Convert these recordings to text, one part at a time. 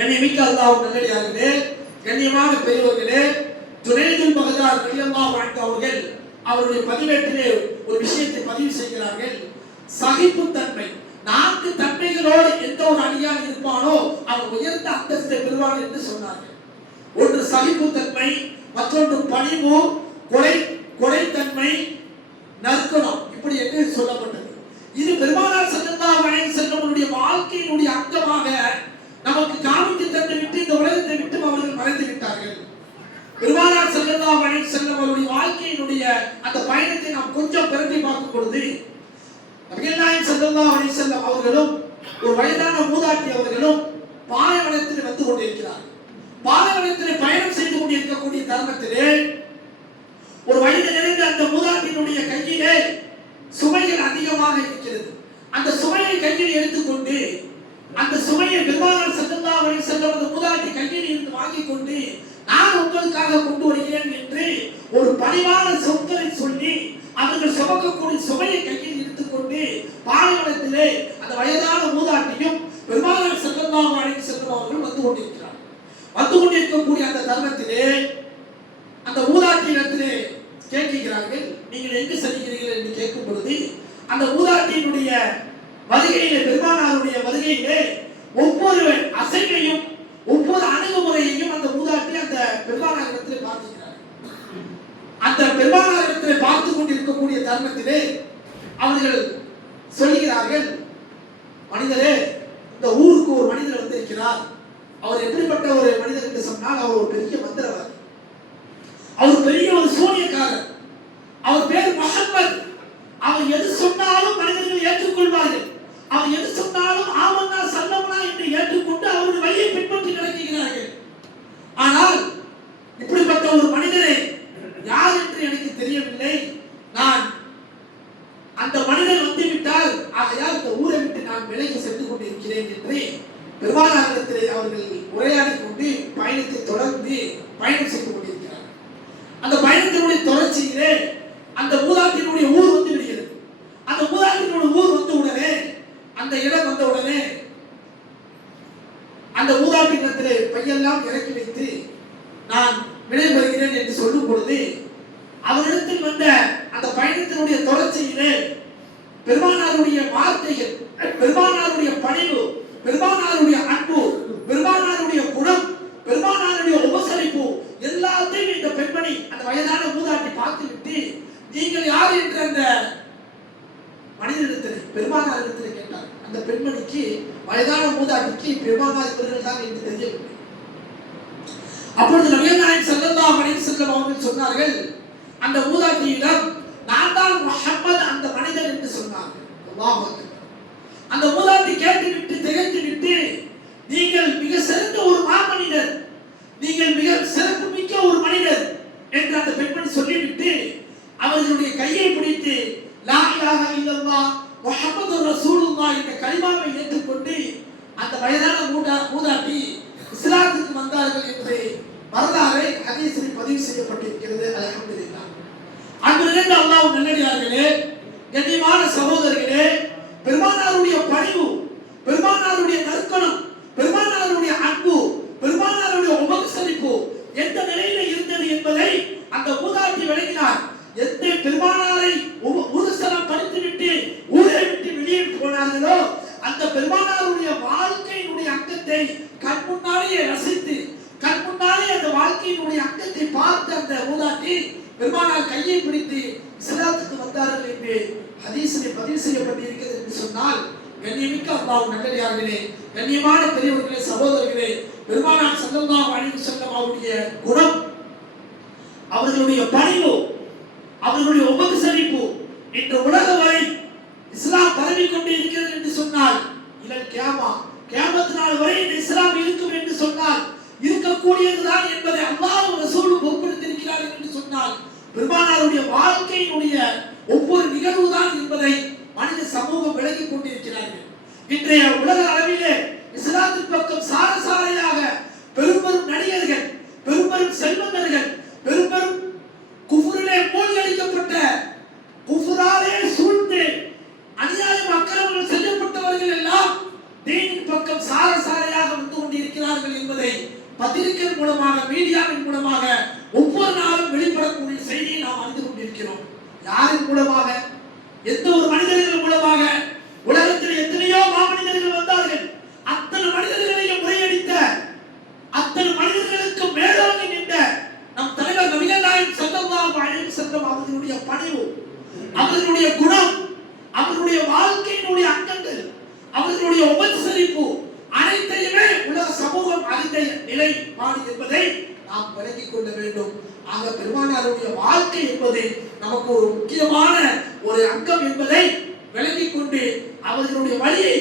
கண்ணியமிக்க அல்லாஹ் நல்லடியார்களே, கண்ணியமான பெரியவர்களே, ஜுனைதுல் பகதார் ரலியல்லாஹு அன்ஹு அவர்கள் அவருடைய பதிவேட்டிலே ஒரு விஷயத்தை பதிவு செய்கிறார்கள். சகிப்புத்தன்மை, 4 தன்மைகளோடு எந்த ஒரு அடியான் இருப்பானோ அவன் உயர்ந்த அந்தஸ்தை பெறுவான் என்று சொன்னார்கள். ஒன்று சகிப்புத்தன்மை, மற்றொன்று பணிவு, கொடைத்தன்மை, நற்குணம், இப்படி என்று சொல்லப்பட்டது. இது பெருமானார் ஸல்லல்லாஹு அலைஹி வஸல்லம் வாழ்க்கையினுடைய அங்கமாக நமக்கு காமித்து தந்து விட்டு இந்த உலகத்தை விட்டு அவர்கள் மறைந்து விட்டார்கள். பெருமானார் ஸல்லல்லாஹு அலைஹி வஸல்லம் அவருடைய வாழ்க்கையினுடைய அந்த பயணத்தை நாம் கொஞ்சம் பிரட்டி பார்க்கும் பொழுது நபிகள் நாயகம் ஸல்லல்லாஹு அலைஹி வஸல்லம் அவர்களும் ஒரு வயதான மூதாட்டி அவர்களும் பாலைவனத்தில் வந்து கொண்டிருக்கிறார். பாலைவனத்தில் பயணம் செய்து கொண்டிருக்கக்கூடிய தருணத்திலே ஒரு வயது நிறைந்த அந்த மூதாட்டியினுடைய கையிலே சுமைகள் அதிகமாக இருக்கிறது. அந்த சுமையை கையில் எடுத்துக்கொண்டு அந்த சுமையை பெருமானார் ஸல்லல்லாஹு அலைஹி வஸல்லம் அந்த மூதாட்டி கையில் இருந்து வாங்கி கொண்டு நான் உங்களுக்காக கொண்டு வருகிறேன் என்று ஒரு பணிவான சொற்களை சொல்லி அவர்கள் சுமக்கக்கூடிய சுமையை கையில் எடுத்துக்கொண்டு பாலைவனத்திலே அந்த வயதான மூதாட்டியும் பெருமானார் ஸல்லல்லாஹு அலைஹி வஸல்லம் அவர்கள் வந்து கொண்டிருக்கிறார். வந்து கொண்டிருக்கக்கூடிய அந்த தருணத்திலே அந்த மூதாட்டியிடத்திலே கேட்கிறார்கள், நீங்கள் எங்கு செல்கிறீர்கள் என்று கேட்கும் பொழுது அந்த மூதாட்டியினுடைய வருகையிலே, பெருமானாருடைய வருகையிலே ஒவ்வொரு அசைவையும் ஒவ்வொரு அணுகுமுறையையும் அந்த மூதாட்டி அந்த பெருமானாரிடத்திலே பார்க்கிறார். அந்த பெருமானாரிடத்திலே பார்த்து கொண்டிருக்கக்கூடிய தருணத்திலே அவர்கள் சொல்கிறார்கள், மனிதரே, இந்த ஊருக்கு ஒரு மனிதர் வந்திருக்கிறார். அவர் எப்படிப்பட்ட ஒரு மனிதர் என்று சொன்னால் அவர் ஒரு பெரிய மந்திரவாதி, அவர் பெரிய ஒரு சூனியக்காரர், அவர் பேர் முஹம்மது. அவர் எது சொன்னாலும் மனிதர்கள் ஏற்றுக்கொள்வார்கள், அவர் எது சொன்னாலும் ஆமன்னா சல்லம்னா என்று ஏற்றுக்கொண்டு அவருடைய வழியை பின்பற்றி நடக்கிறார்கள். ஆனால் இப்படிப்பட்ட ஒரு மனிதரை யார் என்று எனக்கு தெரியவில்லை. நான் அந்த மனிதர் வந்துவிட்டால் ஆகையால் இந்த ஊரை விட்டு நான் விலகி சென்று கொண்டிருக்கிறேன் என்று பெருமானாரிடத்திலே அவர்கள் உரையாடி கொண்டு பயணத்தை தொடர்ந்து பயணம் செய்து கொண்டிருக்கிறார். அந்த பயணத்தினுடைய தொடர்ச்சியிலே அந்த மூதாட்டியினுடைய ஊர் வந்து விடுகிறது. அந்த மூதாட்டியினுடைய ஊர் வந்த உடனே, அந்த இடம் வந்த உடனே அந்த மூதாட்டியிடத்திலே பையெல்லாம் இறக்கி வைத்து நான் விடைபெறுகிறேன் என்று சொல்லும் பொழுது அவரிடத்தில் வந்த அந்த பயணத்தினுடைய தொடர்ச்சியிலே பெருமானாருடைய வார்த்தைகள், பெருமானாருடைய பணிவு, பெருமானாருடைய அன்பு, பெருமானாருடைய குணம், பெருமானாருடைய உபசரிப்பு எல்லாத்தையும் இந்த பெண்மணி அந்த வயதான மூதாட்டி பார்த்துவிட்டு நீங்கள் யார் என்று அந்த மனிதனிடத்தில் பெருமானாரிடத்தில் கேட்டார். அந்த பெண்மணிக்கு, வயதான மூதாட்டிக்கு பெருமானார் இவர்கள் தான் என்று தெரியவில்லை. அப்பொழுது நபிகள் நாயகம் ஸல்லல்லாஹு அலைஹி வஸல்லம் அவர்கள் சொன்னார்கள், அந்த மூதாட்டியிடம் நான் தான் முஹம்மது அந்த மனிதர் என்று சொன்னார்கள். அல்லாஹ் அக்பர். அந்த மூதாட்டி கேட்டுவிட்டு திகைத்து விட்டு, நீங்கள் மிக சிறந்த ஒரு மாமனிதர், நீங்கள் மிக சிறப்பு மிக்க ஒரு மனிதர் என்று அந்த பெண்மணி சொல்லிவிட்டு அவர்களுடைய கையை பிடித்து லா இலாஹ இல்லல்லாஹ் முஹம்மதுர் ரசூலுல்லாஹ் என்ற கலிமாவை ஏற்றுக்கொண்டு அந்த வயதான மூதாட்டி இஸ்லாத்துக்கு வந்தார்கள் என்று வரலாறு ஹதீஸில் பதிவு செய்யப்பட்டிருக்கிறது. அல்ஹம்துலில்லாஹ். அன்பு நிறைந்த அல்லாஹ் நல்லடியார்களே, கண்ணியமான சகோதரர்களே, பெருமானாருடைய பணிவு, பெருமானாருடைய நற்குணம், பெருமானாருடைய அன்பு, பெருமானாருடைய உபசரிப்பு எந்த நிலையில இருந்தது என்பதை அந்த மூதாட்டி விளங்கினார். எந்த பெருமானாரை உருசலம் படித்துவிட்டு ஊரை விட்டு வெளியே போனார்களோ அந்த பெருமானாருடைய வாழ்க்கையினுடைய அங்கத்தை கண் முன்னாலேயே ரசித்து, கண் முன்னாலே அந்த வாழ்க்கையினுடைய அங்கத்தை பார்த்து அந்த மூதாட்டி பெருமானார் கையை பிடித்து இஸ்லாத்துக்கு வந்தார்கள் என்று ஹதீஸில் பதிவு செய்யப்பட்டிருக்கிறது என்று சொன்னால், கண்ணியமிக்க அல்லாஹ் நல்லடியார்களே, கண்ணியமான பெரியவர்களே, சகோதரர்களே, பெருமானார் ஸல்லல்லாஹு அலைஹி வஸல்லம் அவருடைய குணம், அவர்களுடைய பணிவு, அவர்களுடைய உபசரிப்பு இன்று உலக வரை இஸ்லாம் பரவிக் கொண்டு இருக்கிறது என்று சொன்னால், இலல் கியாமத் நாள் வரை இந்த இஸ்லாம் இருக்கும் என்று சொன்னால் இருக்கக்கூடியதுதான் என்பதை அல்லாஹ் ரசூலும் பொறுப்படுத்தியிருக்கிறார்கள் என்று சொன்னால், பெருமானாருடைய வாழ்க்கையினுடைய ஒவ்வொரு நிகழ்வுதான் என்பதை மனித சமூகம் விளங்கிக் கொண்டிருக்கிறார்கள். இன்றைய உலக அளவிலே இஸ்லாத்தின் பக்கம் சாரசாரையாக பெரும் பெரும் நடிகர்கள், பெரும் பெரும் செல்வந்தர்கள், பெரும் பெரும் குஃபுரிலே மூழ்கடிக்கப்பட்ட, குஃபுராலே சூழ்ந்து அநியாயம் அக்கிரமங்கள் செய்யப்பட்டவர்கள் எல்லாம் தீனின் பக்கம் சாரசாரையாக வந்து கொண்டிருக்கிறார்கள் பத்திரிகை மூலமாக, மீடியாவின் மூலமாக ஒவ்வொரு நாளும் வெளிப்படக்கூடிய செய்தியை நாம் அறிந்து கொண்டிருக்கிறோம். யாரின் மூலமாக? எந்த ஒரு மனிதர்கள் மூலமாக? உலகத்தில் எத்தனையோ மாமனிதர்கள் வந்தார்கள். அத்தனை மனிதர்களையும் முறையடித்த, அத்தனை மனிதர்களுக்கு மேலோங்கி நின்ற நம் தலைவர் நபிகள் நாயகம் ஸல்லல்லாஹு அலைஹி வஸல்லம் அவர்களுடைய பணிவு, அவர்களுடைய குணம், அவர்களுடைய வாழ்க்கையினுடைய அங்கங்கள், அவர்களுடைய உபசரிப்பு அனைத்தையுமே உலக சமூகம் அறிந்த நிலைப்பாடு என்பதை நாம் விளங்கிக் கொள்ள வேண்டும். ஆக பெருமானாருடைய வாழ்க்கை என்பது நமக்கு ஒரு முக்கியமான ஒரு அங்கம் என்பதை விளங்கிக் கொண்டு அவர்களுடைய வழியை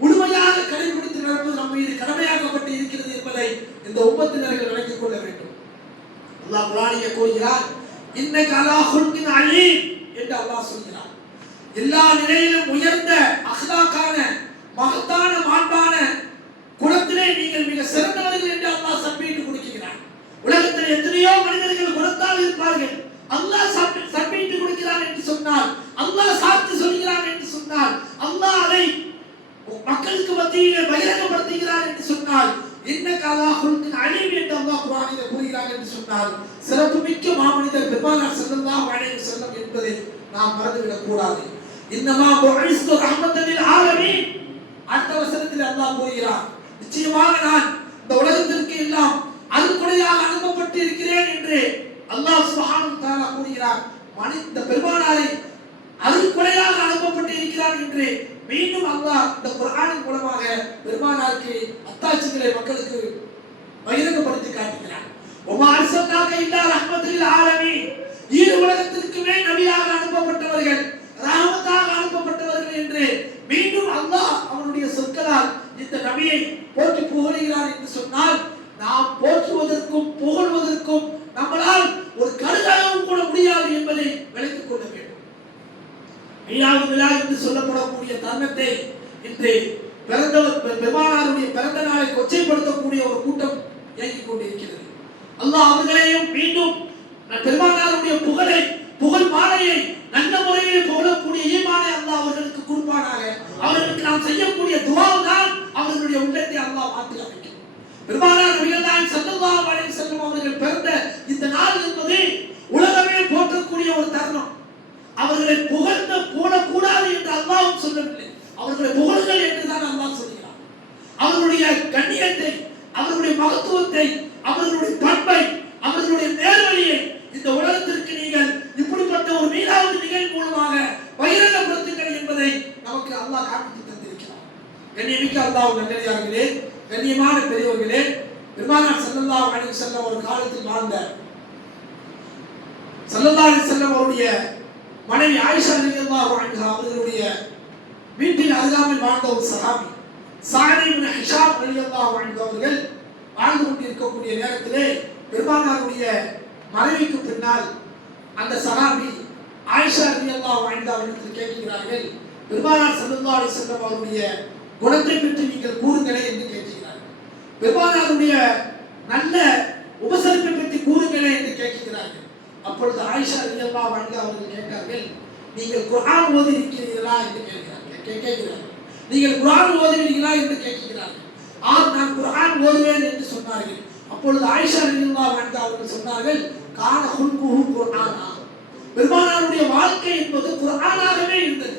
முழுமையாக கடைபிடித்து நடப்பது நம் மீது கடமையாக்கப்பட்டு இருக்கிறது என்பதை இந்த உம்மத்தினர்கள் விளங்கிக் கொள்ள வேண்டும். அல்லாஹ் குர்ஆனிலே கூறுகிறார், இன்னக அலா ஹுல்கின் அலீம் என்று அல்லாஹ் சொல்கிறார். எல்லா நிலையிலும் உயர்ந்த அஹ்லாக்கான மகத்தான மாண்பான குணத்திலே நீங்கள் மிக சிறந்தவர்கள் என்று அல்லாஹ் சப்பீட்டு கொடுக்கிறார். உலகத்தில் எத்தனையோ மனிதர்கள் குணத்தால் இருப்பார்கள். அல்லாஹ் சப்பீட்டு கொடுக்கிறார் என்று சொன்னால், அல்லாஹ் சாட்சி சொல்கிறார் என்று சொன்னால், அல்லாஹ் அதை மக்களுக்கு மத்தியிலே பகிரங்கப்படுத்துகிறார் என்று சொன்னால், இன்னக அலா ஹுல்கின் அலீம் என்று அல்லாஹ் குர்ஆனிலே கூறுகிறார் என்று சொன்னால், சிறப்புமிக்க மாமனிதர் பெருமானார் ஸல்லல்லாஹு அலைஹி வஸல்லம் என்பதை நாம் மறந்துவிடக் கூடாது. இன்னமா புஇஸ்து ரஹ்மத்தன் லில் ஆலமீன். அடுத்த வசனத்தில் அல்லாஹ் கூறுகிறார், நிச்சயமாக நான் இந்த உலகத்திற்கு எல்லாம் அருள்கொடையாக அனுப்பப்பட்டு இருக்கிறேன் என்று அல்லாஹ் சுப்ஹானஹு வ தஆலா கூறுகிறார். இந்த பெருமானாரை அருள்கொடையாக அனுப்பப்பட்டு இருக்கிறார் என்று மீண்டும் அல்லாஹ் இந்த குர்ஆனின் மூலமாக பெருமானாருக்கு அத்தாட்சிகளை மக்களுக்கு பகிரங்கப்படுத்தி காட்டுகிறார். வமா அர்ஸல்னாக இல்லா ரஹ்மத்தன் லில் ஆலமீன். ஈரு உலகத்திற்குமே நபியாக அனுப்பப்பட்டவர்கள், ரஹ்மத்தாக அனுப்பப்பட்டவர்கள் என்று மீண்டும் அல்லாஹ் அவனுடைய சொற்களால் இந்த நபியை போற்றி புகழுகிறார் என்று சொன்னால், நாம் போற்றுவதற்கும் புகழ்வதற்கும் நம்மளால் ஒரு கடுகளவும் கூட முடியாது என்பதை விளங்கிக் கொள்ள வேண்டும். மீலாது விழா என்று சொல்லப்படக்கூடிய தருணத்தை இன்று பெருமானாருடைய பிறந்த நாளை கொச்சைப்படுத்தக்கூடிய ஒரு கூட்டம் இயங்கிக் கொண்டிருக்கிறது. அல்லாஹ் அவர்களையும் மீண்டும் பெருமானாருடைய புகழ் மாலையை நல்ல முறையில் புகழக்கூடிய ஈமானை அல்லாஹ் அவர்களுக்கு கொடுப்பானாக. அவர்களுக்கு நாம் செய்யக்கூடிய துஆதான் அவர்களுடைய உள்ளத்தை அல்லாஹ் மாற்றி அமைக்கும். பெருமானார் நபிகள் நாயகம் ஸல்லல்லாஹு அலைஹி வஸல்லம் அவர்கள் பிறந்த இந்த நாள் என்பது உலகமே போற்றக்கூடிய ஒரு தருணம். அவர்களை புகழ்ந்து கூடாது என்று அல்லாஹ் சொல்லவில்லை, அவர்களை புகழ்கள் என்றுதான் அல்லாஹ் சொல்கிறார். அவர்களுடைய கண்ணியத்தை, அவர்களுடைய மகத்துவத்தை, அவர்களுடைய பண்பை, அவர்களுடைய நேர்வழியை இந்த உலகத்திற்கு நீங்கள் இப்படிப்பட்ட ஒரு மீளாவது நிகழ்வு மூலமாக பகிரங்கப்படுத்துங்கள் என்பதை நமக்கு அல்லாஹ் காண்பித்து தந்திருக்கிறார். கண்ணியமிக்க அல்லாஹ் நல்லடியார்களே, கண்ணியமான பெரியவர்களே, பெருமானார் ஸல்லல்லாஹு அலைஹி வஸல்லம் ஒரு காலத்தில் வாழ்ந்த ஸல்லல்லாஹு அலைஹி வஸல்லம் அவருடைய மனைவி ஆயிஷா ரலியல்லாஹு அன்ஹா அவர்களுடைய வீட்டில் அருகாமையில் வாழ்ந்த ஒரு சஹாபி ஸஅத் இப்னு ஹிஷாம் ரலியல்லாஹு அன்ஹு அவர்கள் வாழ்ந்து கொண்டிருக்கக்கூடிய நேரத்திலே பெருமானாருடைய மனைவிக்கு பின்னால் அந்த சஹாபி ஆயிஷா ரலியல்லாஹு அன்ஹா அவர்கள் கேட்கிறார்கள், பெருமானார் ஸல்லல்லாஹு அலைஹி வஸல்லம் அவருடைய குணத்தை பற்றி நீங்கள் கூறுங்களே என்று கேட்கிறார்கள். பெருமானாருடைய நல்ல உபசரிப்பை பற்றி கூறுங்களே என்று கேட்கிறார்கள். அப்பொழுது ஆயிஷா ரலியல்லாஹு அன்ஹா அவர்கள் கேட்டார்கள், நீங்கள் குர்ஆன் ஓதி இருக்கிறீர்களா என்று கேட்கிறார்கள். நீங்கள் குர்ஆன் ஓதுவீர்களா என்று கேட்கிறார்கள். நான் குர்ஆன் ஓதுவேன் என்று சொன்னார்கள். அப்பொழுது ஆயிஷா ரலியல்லாஹு அன்ஹா அவர்கள் சொன்னார்கள், கான ஹுல்குஹு குர்ஆனா. பெருமானாருடைய வாழ்க்கை என்பது குர்ஆனாகவே இருந்தது.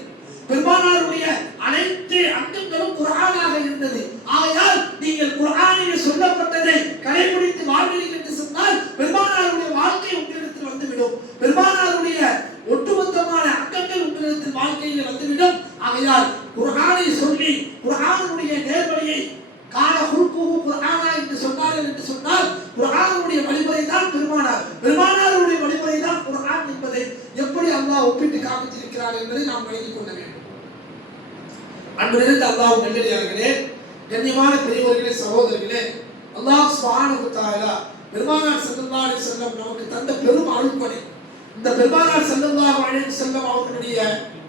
பெருமானாருடைய அனைத்து அங்கங்களும் குர்ஆனாக இருந்தது. ஆகையால் நீங்கள் குர்ஆனில் சொல்லப்பட்டதை கடைபிடித்து வாழ்வீர்கள் என்று சொன்னால் பெருமானாருடைய வாழ்க்கை உங்களிடத்தில் வந்துவிடும். பெருமானாருடைய ஒட்டுமொத்தமான அங்கங்கள் உங்களிடத்தில் வாழ்க்கையில் வந்துவிடும். ஆகையால் குர்ஆனை சொல்லி குர்ஆனுடைய நேர்வழியை கால ஹுல்குஹு குர்ஆனா என்று சொன்னார்கள் என்று சொன்னால் குர்ஆனுடைய வழிமுறை தான் பெருமானாருடைய வழிமுறை தான் குர்ஆன் என்பதை எப்படி அல்லாஹ் ஒப்பிட்டு காண்பித்திருக்கிறார் என்பதை நாம் விளங்கிக் கொள்ள வேண்டும். அன்பு நிறைந்த அல்லாஹ் நல்லடியார்களே, கண்ணியமான பெரியவர்களே, சகோதரர்களே, அல்லாஹ் சுப்ஹானஹு வ தஆலா பெருமானார் ஸல்லல்லாஹு அலைஹி வஸல்லம் நமக்கு தந்த பெரும் அருள்கொடை. இந்த பெருமானார் ஸல்லல்லாஹு அலைஹி வஸல்லம் அவர்களுடைய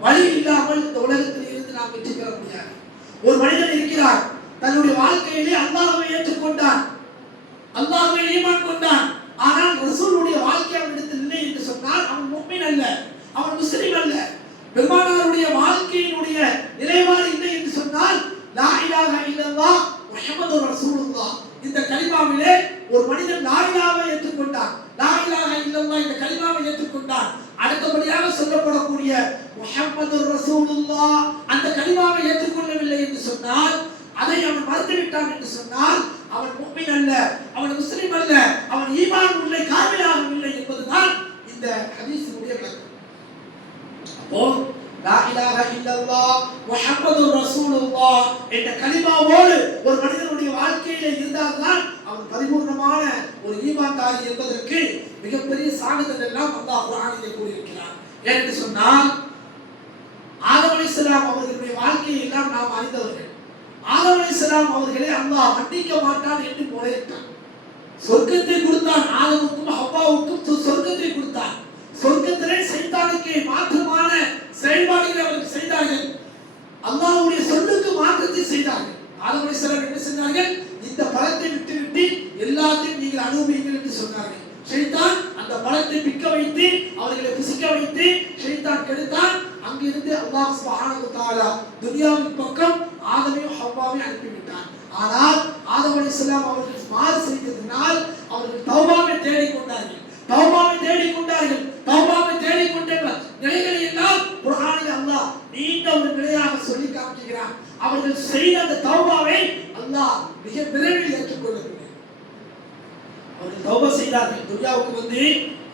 வழி இல்லாமல் இந்த உலகத்தில் இருந்து நாம் வெற்றி பெற முடியாது. ஒரு மனிதன் இருக்கிறார், தன்னுடைய வாழ்க்கையிலே அல்லாஹ்வை ஏற்றுக்கொண்டான், அல்லாஹ்வை ஈமான் கொண்டான். ஆனால் ரசூலுடைய வாழ்க்கை அவனிடத்தில் இல்லை என்று சொன்னால் அவன் முஃமின் அல்ல, அவன் முஸ்லிம் அல்ல. பெருமானாருடைய வாழ்க்கையினுடைய நிலைப்பாடு இல்லை என்று சொன்னால் லா இலாஹா இல்லல்லாஹ் முஹம்மதுர் ரசூலுல்லாஹ் இந்த கலிமாவிலே விட்டான் என்று சொன்னால் அவன் முஃமின் அல்ல, அவன் முஸ்லிம் அல்ல, அவன் ஈமான் உள்ள காமிலாக இல்லை என்பதுதான் இந்த ஹதீஸினுடைய விளக்கம். அப்போ லா இலாஹ இல்லல்லாஹ் முஹம்மதுர் ரசூலுல்லாஹ் என்ற கலிமாவோடு ஒரு மனிதனுடைய வாழ்க்கையிலே இருந்தால்தான் அவன் பரிபூர்ணமான ஒரு ஈமான்தாரி என்பதற்கு மிகப்பெரிய சான்றிதழ் எல்லாம் அல்லாஹ் குர்ஆனிலே கூறியிருக்கிறார். ஏனென்று சொன்னால் ஆதம் அலைஹிஸ்ஸலாம் அவர்களுடைய வாழ்க்கையை எல்லாம் நாம் அறிந்தவர்கள். ஆதம் அலைஹிஸ்ஸலாம் அவர்களை அல்லாஹ் மன்னிக்க மாட்டான் என்று முறையிட்டான். சொர்க்கத்தை கொடுத்தான், ஆதமுக்கும் ஹவ்வாவுக்கும் சொர்க்கத்தை கொடுத்தான். சொர்க்கத்திலே சைத்தானுக்கு மாற்றமான செயல்பாடுகளை அவர்கள் செய்தார்கள். அல்லாஹ்வுடைய சொல்லுக்கு மாற்றத்தை செய்தார்கள். ஆதம் அலைஹிஸ்ஸலாம் என்ன செஞ்சார்கள்? இந்த பழத்தை விட்டுவிட்டு எல்லாத்தையும் நீங்கள் அனுபவிங்கள் என்று சொன்னார்கள். ஷைத்தான் அந்த பழத்தை பிக்க வைத்து அவர்களை புசிக்க வைத்து ஷைத்தான் கெடுத்தான். அங்கிருந்து அல்லாஹ் சுப்ஹானஹு வ தஆலா துனியாவின் பக்கம் ஆதமையும் ஹவ்வாவையும் அனுப்பிவிட்டான். ஆனால் ஆதம் அலைஹிஸ்ஸலாம் அவர்கள் மாறு செய்ததினால் அவர்கள் தௌபாவை தேடிக்கொண்டார்கள். தௌபாவை தேடிக்கொண்ட நிலைகளை எல்லாம் குர்ஆனில் அல்லாஹ் நீண்ட ஒரு நிலையாக சொல்லி காட்டுகிறான். அவர்கள் செய்த அந்த தௌபாவை அல்லாஹ் மிக விரைவில் ஏற்றுக்கொள்ளவில்லை. அவர்கள் தௌபா செய்தார்கள். துன்யாவுக்கு வந்து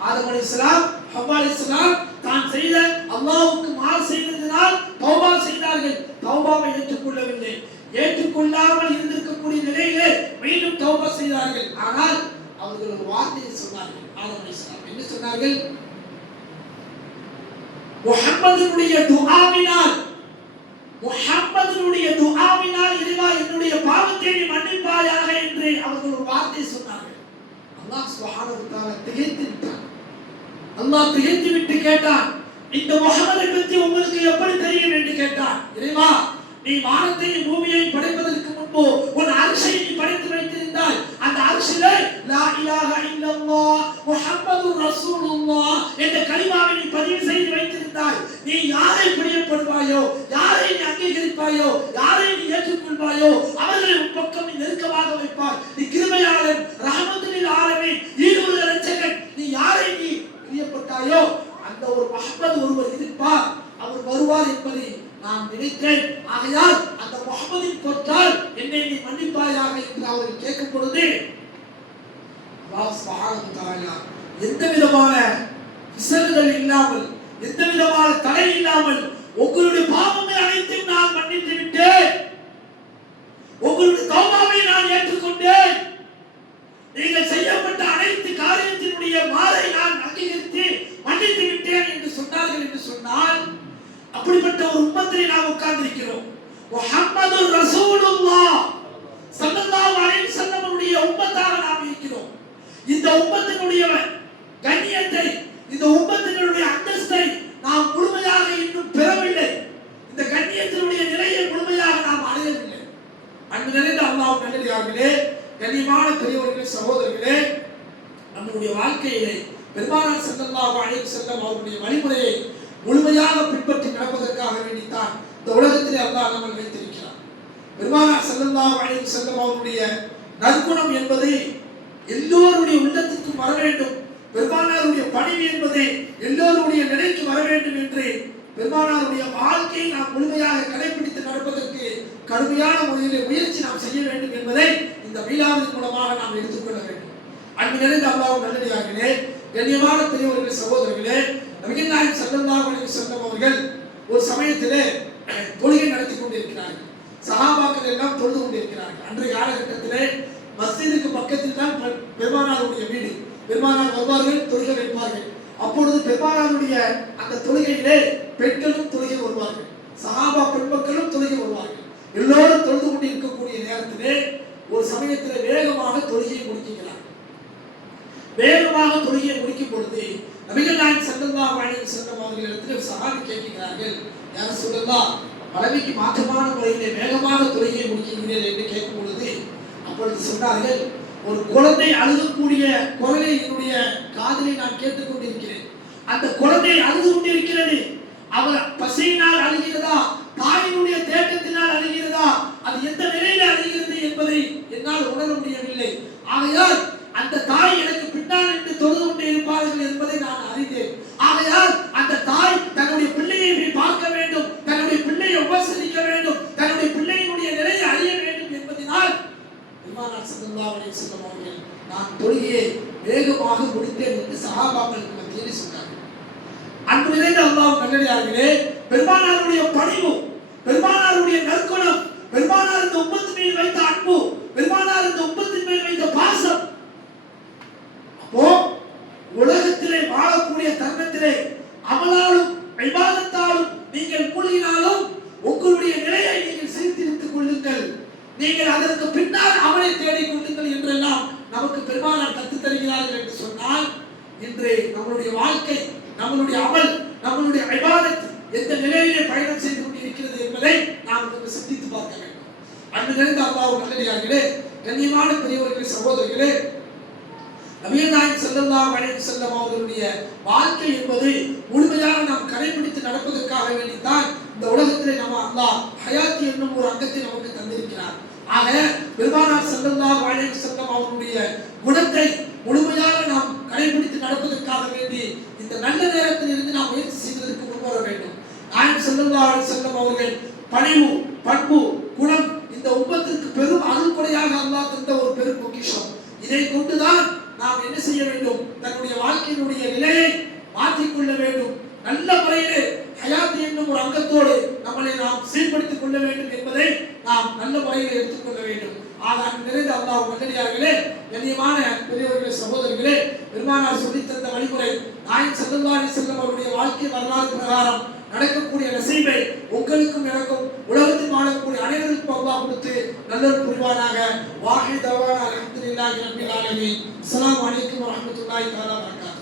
ஆதம் அலைஹிஸ்ஸலாம் ஹவ்வா அலைஹிஸ்ஸலாம் தான் செய்த அல்லாஹ்வுக்கு மாறு செய்ததினால் தௌபா செய்தார்கள். தௌபாவை ஏற்றுக்கொள்ளவில்லை. ஏற்றுக்கொள்ளாமல் இருந்திருக்கக்கூடிய நிலையிலே மீண்டும் தௌபா செய்தார்கள். ஆனால் அவர்கள் ஒரு வார்த்தையை சொன்னார்கள். ஆதம் அலைஹிஸ்ஸலாம் என்ன சொன்னார்கள்? முஹம்மதுடைய துஆவினால் இறைவா என்னுடைய பாவத்தை நீ மன்னிப்பாயாக என்று அவர்கள் ஒரு வார்த்தையை சொன்னார்கள். அல்லாஹ் சுப்ஹானஹு வ தஆலா திகைத்து விட்டான். அல்லாஹ் திகைத்து விட்டு கேட்டான், இந்த முஹம்மதை பற்றி உங்களுக்கு எப்படி தெரியும் என்று கேட்டான். இறைவா, நீ வானத்தையும் பூமியையும் படைப்பதற்கு முன்பு உன் அர்ஷை நீ படைத்து வைத்திருந்தாய். அந்த அர்ஷிலே லா இலாஹ இல்லல்லாஹ் முஹம்மதுர் ரசூலுல்லாஹ் என்ற கலிமாவை நீ பதிவு செய்து வைத்திருந்தாய். நீ யாரை பிரியப்படுவாயோ, யாரை நீ அங்கீகரிப்பாயோ, யாரை நீ ஏற்றுக்கொள்வாயோ அவர்களை உன் பக்கம் நீ நெருக்கமாக வைப்பாய். நீ கிருபையாளன், ரஹ்மத்துல் ஆலமீன், ஈருலக இரட்சகன். நீ யாரை நீ பிரியப்பட்டாயோ அந்த ஒரு முஹம்மது ஒருவர் இருப்பார், அவர் வருவார் என்பதை நான் நினைத்தேன். ஆகையால் அந்த முஹம்மதின் பொருட்டால் என்னை நீ மன்னிப்பாயாக என்று அவர்கள் கேட்கும் பொழுது அல்லாஹ் சுப்ஹானஹு வ தஆலா எந்த விதமான விசறுதல் இல்லாமல், எந்த விதமான தடை இல்லாமல் உங்களுடைய பாவங்கள் அனைத்தையும் நான் மன்னித்து விட்டேன், உங்களுடைய தௌபாவை நான் ஏற்றுக்கொண்டேன், நீங்கள் செய்யப்பட்ட அனைத்து காரியத்தினுடைய மாறை நான் அங்கீகரித்து மன்னித்து விட்டேன் என்று சொன்னார்கள். என்று சொன்னால் அப்படிப்பட்ட ஒரு உம்மத்திலே நாம் உட்கார்ந்திருக்கிறோம். முஹம்மதுர் ரசூலுல்லாஹ் ஸல்லல்லாஹு அலைஹி வஸல்லமுடைய உம்மத்தாக நாம் இருக்கிறோம். இந்த உம்மத்தினுடைய கண்ணியத்தை, இந்த உம்மத்தினுடைய அந்தஸ்தை நாம் முழுமையாக இன்னும் பெறவில்லை. இந்த கண்ணியத்தினுடைய நிலையை முழுமையாக நாம் அடையவில்லை. அன்பு நிறைந்த அல்லாஹ் நல்லடியார்களே, கண்ணியமான பெரியவர்களே, சகோதரர்களே, நம்முடைய வாழ்க்கையிலே பெருமானார் ஸல்லல்லாஹு அலைஹி வஸல்லம் அவருடைய வழிமுறையை முழுமையாக பின்பற்றி நடப்பதற்காக வேண்டித்தான் இந்த உலகத்திலே அல்லாஹ் நம்மை வைத்திருக்கிறார். பெருமானார் ஸல்லல்லாஹு அலைஹி வஸல்லம் அவருடைய நற்குணம் என்பது எல்லோருடைய உள்ளத்திற்கும் வர வேண்டும். பெருமானாருடைய பணிவு என்பது எல்லோருடைய நிலைக்கு வர வேண்டும் என்று பெருமானாருடைய வாழ்க்கையை நாம் முழுமையாக கடைபிடித்து நடப்பதற்கு கடுமையான முறையில் முயற்சி நாம் செய்ய வேண்டும் என்பதை இந்த மீலாதின் மூலமாக நாம் எடுத்துக்கொள்ள வேண்டும். அன்பு நிறைந்த அல்லாஹ் நல்லடியார்களே, கண்ணியமான பெரியவர்களே, சகோதரர்களே, நபிகள் நாயகம் ஸல்லல்லாஹு அலைஹி வஸல்லம் அவர்கள் ஒரு சமயத்திலே தொழுகை நடத்தி கொண்டிருக்கிறார்கள். சஹாபாக்கள் எல்லாம் தொழுது கொண்டிருக்கிறார்கள். அன்றைய காலகட்டத்திலே மஸ்ஜிதுக்கு பக்கத்தில் தான் பெருமானாருடைய வீடு. பெருமானார் வருவார்கள், தொழுகை வைப்பார்கள். அப்பொழுது பெருமானாருடைய அந்த தொழுகையிலே பெண்களும் தொழுகை வருவார்கள், சஹாபா பெண் மக்களும் தொழுகை வருவார்கள். எல்லோரும் தொழுது கொண்டு இருக்கக்கூடிய நேரத்திலே ஒரு சமயத்திலே வேகமாக தொழுகையை முடிக்கிறார்கள். வேகமாக தொழுகையை முடிக்கும் பொழுது நபிகள் நாயகம் ஸல்லல்லாஹு அலைஹி வஸல்லம் அவர்களிடத்தில் சஹாபி கேட்கிறார்கள், யா ரசூலல்லாஹ், பழமைக்கு மாற்றமான முறையிலே வேகமாக தொழுகையை முடிக்கிறீர்கள் என்று கேட்கும் பொழுது அப்பொழுது சொன்னார்கள், ஒரு குழந்தை அழுகக்கூடிய குரலை என்னுடைய காதிலே நான் கேட்டுக்கொண்டிருக்கிறேன். அந்த குழந்தை அழுது கொண்டிருக்கிறது. அவர் பசியினால் அழுகிறதா, தாயினுடைய தேட்டத்தினால் அழுகிறதா, அது எந்த நிலையில் அழுகிறது என்பதை என்னால் உணர முடியவில்லை. ஆகையால் அந்த தாய் எனக்கு பின்னால் நின்று தொழுது கொண்டே இருப்பார்கள் என்பதை நான் அறிந்தேன். ஆகையால் அந்த தாய் தன்னுடைய பிள்ளையை பார்க்க வேண்டும், தன்னுடைய பிள்ளையை உபசரிக்க வேண்டும், தன்னுடைய பிள்ளையினுடைய நிலையை அறிய வேண்டும் என்பதனால் அற்புதமாக முடித்தேன் என்று சஹாபாக்களுக்கு மத்தியில் சொன்னார்கள். அன்பு நிறைந்த அல்லாஹ் நல்லடியார்களே, பெருமானாருடைய பணிவு, பெருமானாருடைய நற்குணம், பெருமானார் இந்த உம்மத்தின் மேல் வைத்த அன்பு, பெருமானார் இந்த உம்மத்தின் மேல் வைத்த பாசம், அப்போ உலகத்திலே வாழக்கூடிய தருணத்திலே அமலாலும் இபாதத்தாலும் நீங்கள் மூழ்கினாலும் உங்களுடைய நிலையை நீங்கள் சீர்திருத்திக் கொள்ளுங்கள். நீங்கள் அதற்கு பின்னால் அவனை தேடிக் கொள்ளுங்கள் என்றெல்லாம் நமக்கு பெருமானார் கற்றுத் தருகிறார்கள் என்று சொன்னால், இன்று நம்மளுடைய வாழ்க்கை, நம்மளுடைய அமல், நம்மளுடைய இபாதத் எந்த நிலையிலே பயணம் செய்து கொண்டிருக்கிறது என்பதை நாம் கொஞ்சம் சிந்தித்து பார்க்க வேண்டும். அன்பு நிறைந்த அல்லாஹ் நல்லடியார்களே, கண்ணியமான பெரியவர்களே, சகோதரர்களே, நபிகள் நாயகம் ஸல்லல்லாஹு அலைஹி வஸல்லம் அவர்களுடைய வாழ்க்கை என்பது முழுமையாக நாம் கடைபிடித்து நடப்பதற்காக வேண்டித்தான் இந்த உலகத்திலே நம்ம அல்லாஹ் ஹயாத் என்னும் ஒரு அங்கத்தை நமக்கு தந்திருக்கிறார். ஆக பெருமானார் ஸல்லல்லாஹு அலைஹி வஸல்லம் அவர்களுடைய குணத்தை முழுமையாக நாம் கடைபிடித்து நடப்பதற்காக வேண்டி இந்த நல்ல நேரத்தில் இருந்து நாம் முயற்சி செய்வதற்கு முன்வர வேண்டும். நாயகம் ஸல்லல்லாஹு அலைஹி வஸல்லம் அவர்கள் பணிவு, பண்பு, குணம் இந்த உம்மத்திற்கு பெரும் அருள்கொடையாக அல்லாஹ் தந்த ஒரு பெரும் பொக்கிஷம். இதை கொண்டுதான் நாம் என்ன செய்ய வேண்டும்? தன்னுடைய வாழ்க்கையினுடைய நிலையை மாற்றிக்கொள்ள வேண்டும். நல்ல முறையிலே ஹயாத் என்னும் ஒரு அங்கத்தோடு நம்மளை நாம் சீர்படுத்திக் கொள்ள வேண்டும் என்பதை நாம் நல்ல முறையில் எடுத்துக்கொள்ள வேண்டும். ஆனால் நிறைந்த அல்லாஹ் நல்லடியார்களே, கண்ணியமான பெரியவர்களே, சகோதரர்களே, பெருமானார் சொல்லித் தந்த வழிமுறை, நாயகம் ஸல்லல்லாஹு அலைஹி வஸல்லம் அவருடைய வாழ்க்கை வரலாறு பிரகாரம் நடக்கக்கூடிய நசீபை உங்களுக்கும் எனக்கும் உலகத்தில் வாழக்கூடிய அனைவருக்கும் அல்லாஹ் கொடுத்து நல்லது புரிவானாக. வாஹித் தவானா அல்ஹம்துலில்லாஹி ரப்பில் ஆலமீன். அஸ்ஸலாமு அலைக்கும் வரஹ்மத்துல்லாஹி தஆலா வபரகாத்துஹு.